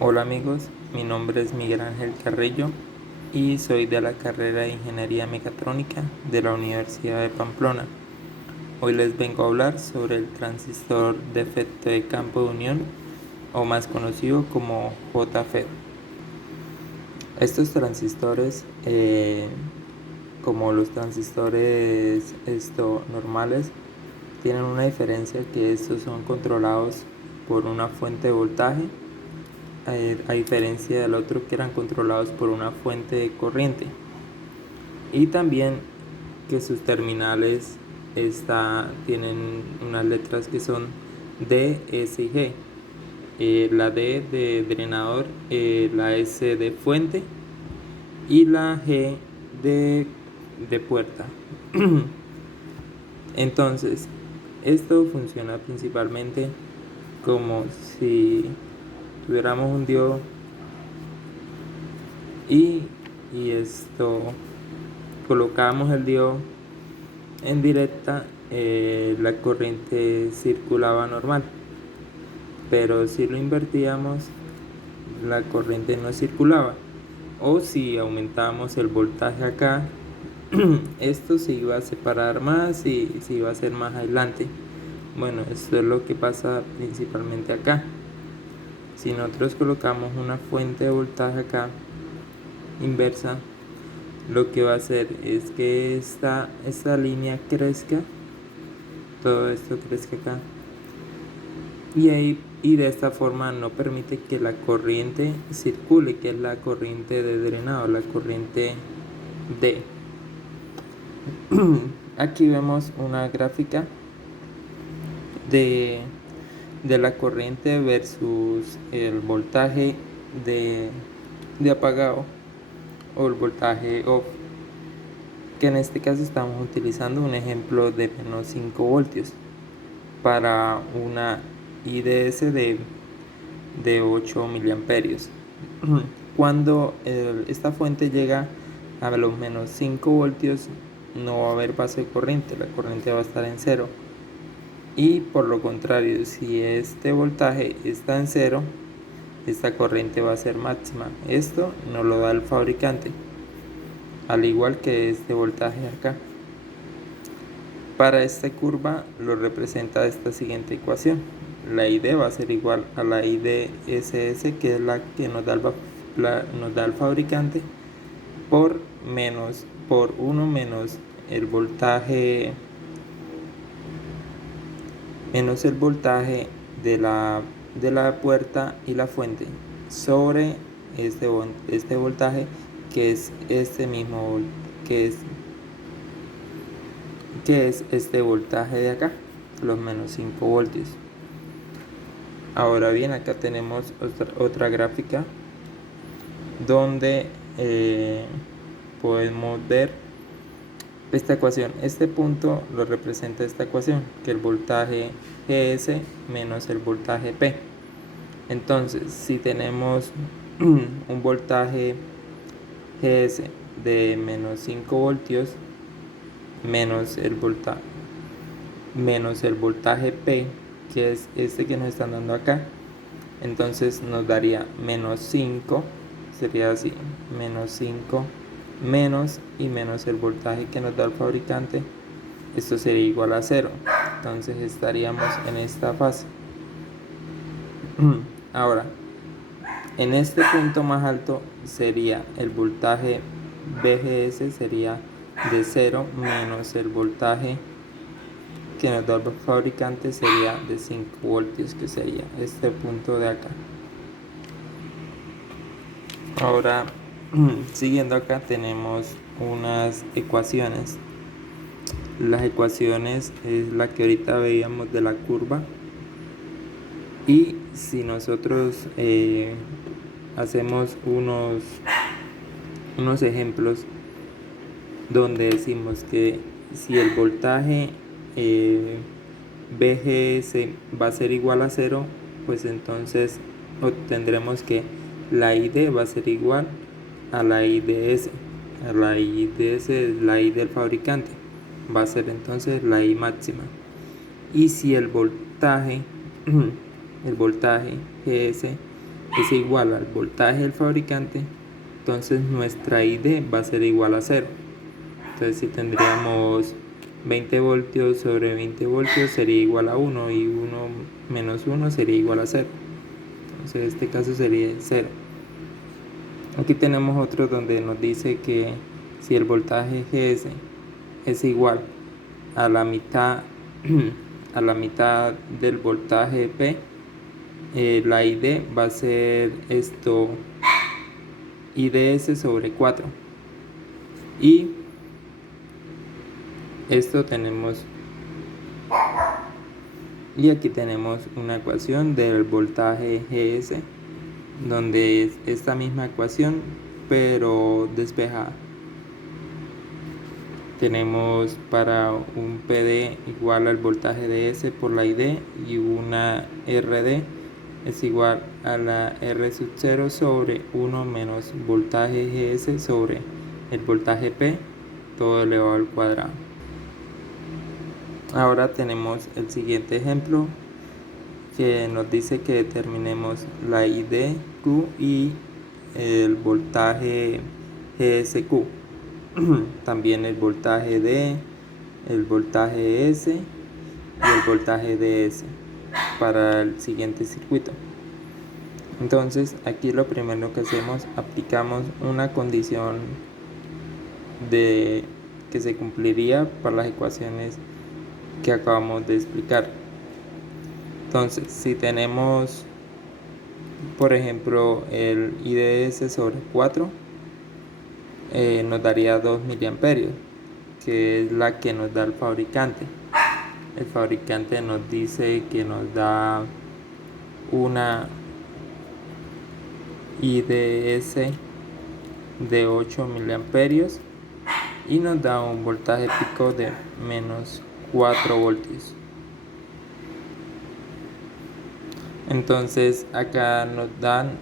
Hola amigos, mi nombre es Miguel Ángel Carrillo y soy de la carrera de Ingeniería Mecatrónica de la Universidad de Pamplona. Hoy les vengo a hablar sobre el transistor de efecto de campo de unión, o más conocido como JFET. Estos transistores, como los transistores normales, tienen una diferencia, que estos son controlados por una fuente de voltaje, a diferencia del otro que eran controlados por una fuente de corriente. Y también que sus terminales tienen unas letras que son D, S y G. La D de drenador, la S de fuente y la G de puerta. Entonces, esto funciona principalmente como si tuviéramos un diodo y colocamos el diodo en directa, la corriente circulaba normal, pero si lo invertíamos, la corriente no circulaba. O si aumentábamos el voltaje acá, esto se iba a separar más y se iba a hacer más aislante. Bueno, esto es lo que pasa principalmente acá. Si nosotros colocamos una fuente de voltaje acá inversa, lo que va a hacer es que esta línea crezca, todo esto crezca acá, y de esta forma no permite que la corriente circule, que es la corriente de drenado, la corriente D. Aquí vemos una gráfica de la corriente versus el voltaje de apagado, o el voltaje off, que en este caso estamos utilizando un ejemplo de menos 5 voltios para una IDS de 8 miliamperios. Cuando esta fuente llega a los menos 5 voltios, no va a haber paso de corriente, la corriente va a estar en cero. Y por lo contrario, si este voltaje está en cero, esta corriente va a ser máxima. Esto no lo da el fabricante, al igual que este voltaje acá. Para esta curva lo representa esta siguiente ecuación. La ID va a ser igual a la IDSS, que es la que nos da el fabricante, por 1 menos el voltaje de la puerta y la fuente, sobre este voltaje, que es este mismo, que es este voltaje de acá, los menos 5 voltios. Ahora bien, acá tenemos otra gráfica donde podemos ver esta ecuación. Este punto lo representa esta ecuación, que el voltaje GS menos el voltaje P. Entonces, si tenemos un voltaje GS de menos 5 voltios menos el voltaje P, que es este que nos están dando acá, entonces nos daría menos 5, sería así, menos 5 menos y menos el voltaje que nos da el fabricante. Esto sería igual a 0, entonces estaríamos en esta fase. Ahora, en este punto más alto sería el voltaje VGS, sería de 0 menos el voltaje que nos da el fabricante, sería de 5 voltios, que sería este punto de acá. Ahora, siguiendo acá, tenemos unas ecuaciones. Las ecuaciones es la que ahorita veíamos de la curva, y si nosotros hacemos unos ejemplos donde decimos que si el voltaje VGS va a ser igual a 0, pues entonces obtendremos que la ID va a ser igual a la IDS. La IDS es la I del fabricante, va a ser entonces la I máxima. Y si el voltaje GS es igual al voltaje del fabricante, entonces nuestra ID va a ser igual a 0. Entonces si tendríamos 20 voltios sobre 20 voltios sería igual a 1 y 1 menos 1 sería igual a 0. Entonces en este caso sería 0. Aquí tenemos otro donde nos dice que si el voltaje GS es igual a la mitad a la mitad del voltaje P, la ID va a ser esto IDS sobre 4. Y esto tenemos, y aquí tenemos una ecuación del voltaje GS donde es esta misma ecuación pero despejada. Tenemos para un PD igual al voltaje de S por la ID y una RD es igual a la R sub 0 sobre 1 menos voltaje GS sobre el voltaje P todo elevado al cuadrado. Ahora tenemos el siguiente ejemplo que nos dice que determinemos la ID Q y el voltaje GSQ. También el voltaje D, el voltaje S y el voltaje DS para el siguiente circuito. Entonces aquí lo primero que hacemos, aplicamos una condición de que se cumpliría para las ecuaciones que acabamos de explicar. Entonces si tenemos por ejemplo el IDS sobre 4, nos daría 2 miliamperios, que es la que nos da el fabricante. El fabricante nos dice que nos da una IDS de 8 miliamperios y nos da un voltaje pico de menos 4 voltios. Entonces acá nos dan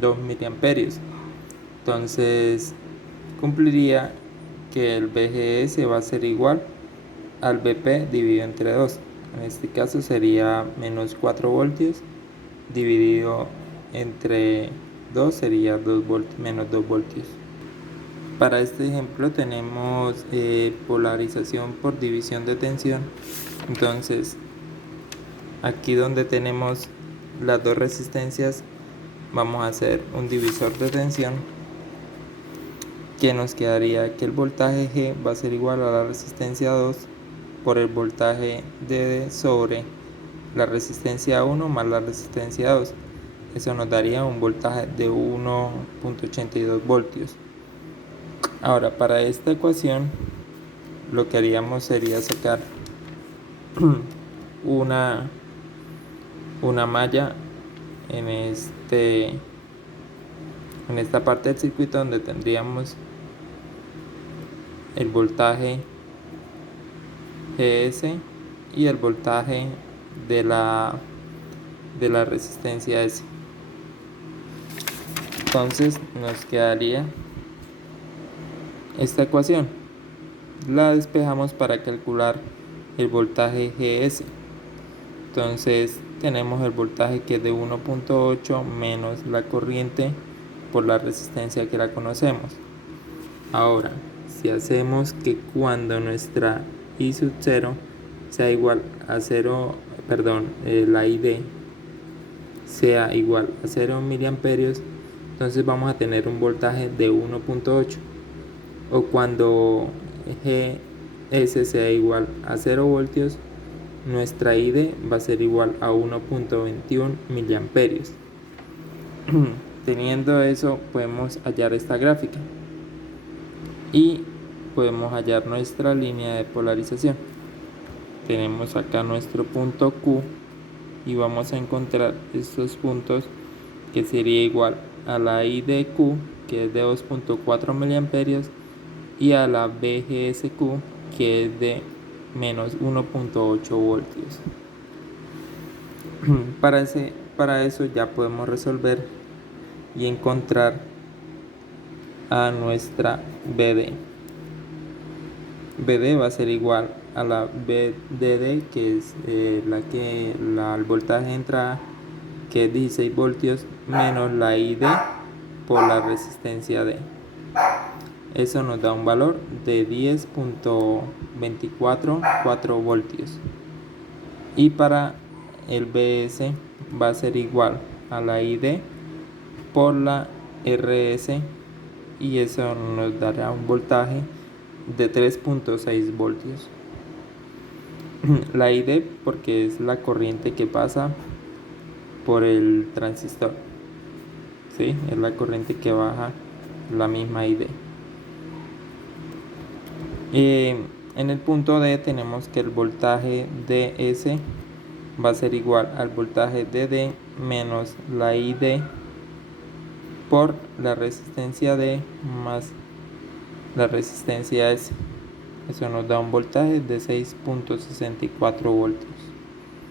2 miliamperios. Entonces cumpliría que el VGS va a ser igual al VP dividido entre 2. En este caso sería menos 4 voltios dividido entre 2 sería 2 voltios, menos 2 voltios. Para este ejemplo tenemos polarización por división de tensión. Entonces aquí donde tenemos las dos resistencias vamos a hacer un divisor de tensión que nos quedaría que el voltaje G va a ser igual a la resistencia 2 por el voltaje DD sobre la resistencia 1 más la resistencia 2. Eso nos daría un voltaje de 1.82 voltios. Ahora para esta ecuación lo que haríamos sería sacar una malla en esta parte del circuito donde tendríamos el voltaje GS y el voltaje de la resistencia S. Entonces nos quedaría esta ecuación. La despejamos para calcular el voltaje GS. Entonces tenemos el voltaje que es de 1.8 menos la corriente por la resistencia que la conocemos. Ahora, si hacemos que cuando nuestra I sub 0 sea igual a 0, la ID sea igual a 0 miliamperios, entonces vamos a tener un voltaje de 1.8. O cuando GS sea igual a 0 voltios, nuestra ID va a ser igual a 1.21 miliamperios. Teniendo eso podemos hallar esta gráfica y podemos hallar nuestra línea de polarización. Tenemos acá nuestro punto Q y vamos a encontrar estos puntos que sería igual a la I de Q, que es de 2.4 miliamperios, y a la VGSQ, que es de menos 1.8 voltios. Para eso ya podemos resolver y encontrar a nuestra BD. BD va a ser igual a la BDD, que es el voltaje de entrada, que es 16 voltios, menos la ID por la resistencia D. Eso nos da un valor de 10.244 voltios. Y para el BS va a ser igual a la ID por la RS, y eso nos dará un voltaje de 3.6 voltios. La ID porque es la corriente que pasa por el transistor, ¿sí? Es la corriente que baja la misma ID. En el punto D tenemos que el voltaje DS va a ser igual al voltaje de D menos la ID por la resistencia D más la resistencia S. Eso nos da un voltaje de 6.64 voltios.